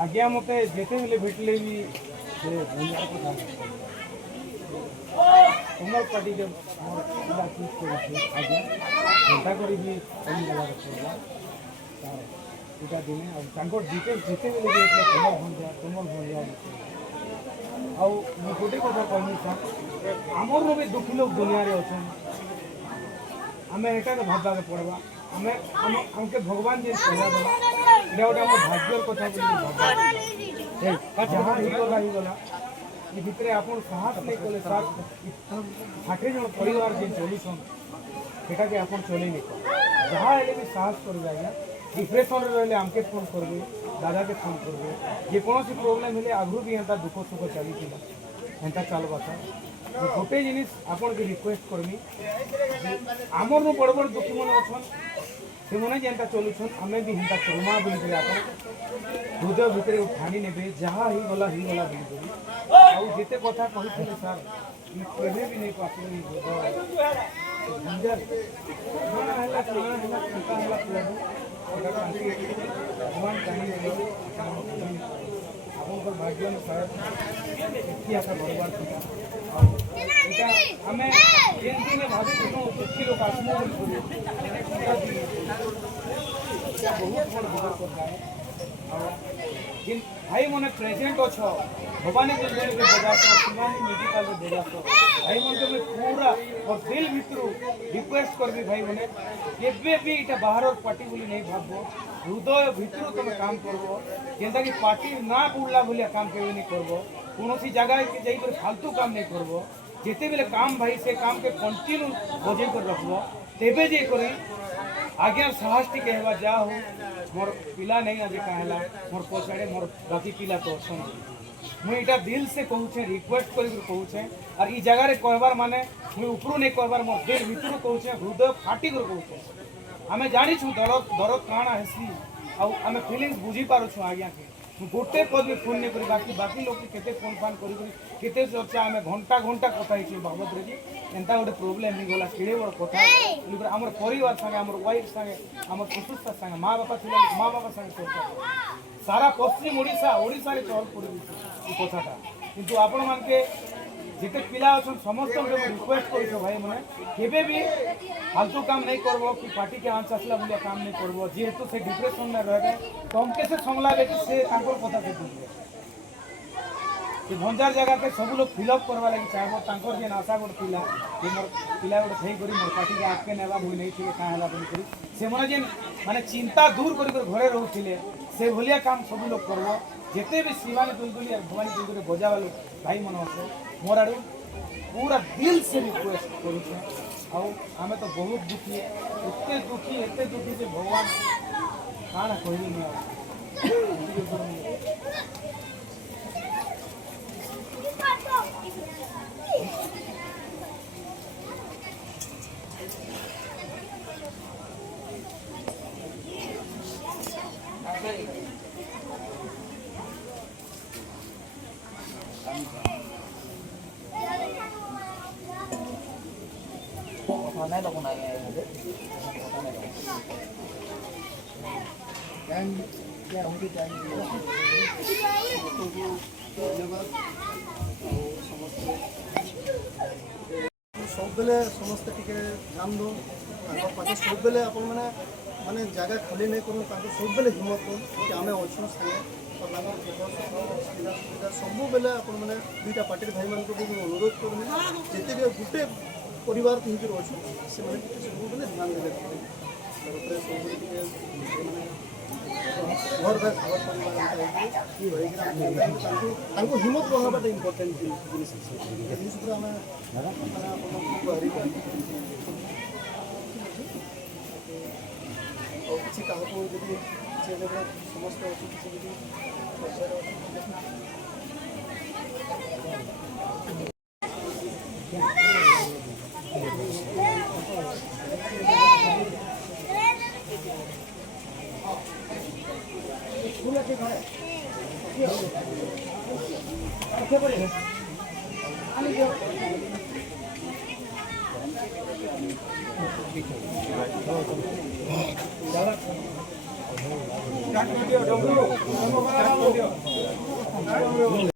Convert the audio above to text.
आज्ञा मते जेते बेले भेटले भी से भंजार को था तुमर पार्टी के मोर पिला चूज करी आज्ञा घंटा करी भी कमी गला रखला इटा दिने और तांको डिटेल जेते बेले भी तुमर भंजार आउ मु गोटे कथा कहनी सर आमर भी दुखी लोग दुनिया रे अछन आमे एटा के भाबा के पड़वा आमे हमके भगवान जी कहला देला एटा गोटे हम भाग्यर कथा बोली भाबा जहाँ ही गला ये भितरे आपन साहस नहीं कले सर 60 जन परिवार जे चलुछन सेटा के आपन चले नहीं जहाँ हेले भी साहस करबे आज्ञा डिप्रेशन रे रहले हमके फोन करबे दादा के फोन करबे जे कोनोसी प्रॉब्लम हेले आगु भी एंता दुख सुख चली थिला एंता चलबा सर गोटे जिनिस आपन के रिक्वेस्ट करमी आमर नु बड़ बड़ दुखी मन अछन से मने जेंता चलुछन हमें भी हिंता चलमा बोली के आपन हृदय भितर ठानी नेबे जहाँ ही गला बोली करी आउ जेते कथा कहिथिले सर ई केबे भी नहीं पासनी भंजर ना हला चिंता हला प्रभु भगवान चाहिए आपन भाग्य में शायद इतनी आशा भगवान এটা আমি যেন দিনে ভাবি কোনো দুঃখী লোক আসবো বলি বহুত বড় বিপদ কথা जिन भाई मैंने प्रेजेंट अच्छो भवानी गुरुदेव के बजातो शिवानी मेडिकल के बजातो भाई मन को मैं पूरा और दिल भितरू रिक्वेस्ट करबी भाई मैंने केबे भी इटा बाहर और पार्टी बोली नहीं भाबो हृदय भितरू तुम काम करबो जेंता कि पार्टी ना बुड़ला बोलिया काम केबे नहीं करबो कोनोसी जगह के जाई कर फालतू काम नहीं करबो जेते बेले काम भाई से काम के कंटिन्यू बजे कर रखबो तेबे जे करी आज्ञा साहस टी कहवा जा हो मोर पिला नहीं आज कहला मोर पछाड़े मोर बाकी पिला तो सुन मुई इटा दिल से कहूछे रिक्वेस्ट करी कहूछे और ई जगह रे कहबार माने मुई ऊपरू नहीं कहबार मोर दिल भीतर कहूछे हृदय फाटी कर कहूछे हमें जानी छु दरद दरद काना हेसी आ हमें फीलिंग्स बुझी पारो छु आज्ञा के गोटे पद में फोन नहीं करी बाकी लोग केते फोन फान करी केते चर्चा हमें घंटा घंटा कथा ही बाबद रे जी एंता गोटे प्रॉब्लम नहीं गला केड़े बड़ कथा हमर परिवार संगे हमर वाइफ संगे हमर ससुर संगे माँ बापा थिले माँ बापा संगे चर्चा सारा पश्चिम ओडिशा रे चल पड़ी ई कथाटा किंतु आपण मान के जेते पिला अछन समस्त के रिक्वेस्ट करियो भाई माने केबे भी फालतू काम नहीं करबो कि पार्टी के आंच असला बोलिया काम नहीं करबो जेहेतु से डिप्रेशन में रहबे तो हम कैसे संगला बेटी से तांकर कथा से बुझबे कि भंजार जगह के सब लोग फिल अप करवा लगी चाहबो तांकर जे आशा गोट पिला कि मोर पिला गोट थई करी मोर पार्टी के आके नेबा मुई नहीं थिले का हला बोली करी से मने जे माने चिंता दूर करी घरे रहउथिले से भलिया काम सब लोग करबो जेते भी शिवानी दुलदुली और भवानी दुलदुली बजावा लोग भाई मन अछे मोर आडू पूरा दिल से रिक्वेस्ट करू आउ हमें तो बहुत दुखी एते दुखी जे भगवान काना कहली नहीं नहीं लोगों ने क्या होगी सब बेले समस्ते टिके ध्यान दो पाखे सब बेले अपन मैंने माने जगह खाली नहीं करूँ सब बेले हिम्मत हो कि आम अच्छू सागे सब बेले अपन मैंने दुईटा पार्टी भाई मान को अनुरोध करूँ जिते भी गोटे परिवार हिंदी अच्छे से सब बेले ध्यान देते घर घर खबर परिवार हिम्मत बनावाटा इम्पोर्टेंट जिनिस जिनिस आम किसी क्या समस्त अच्छे किसी दादा କରିବେ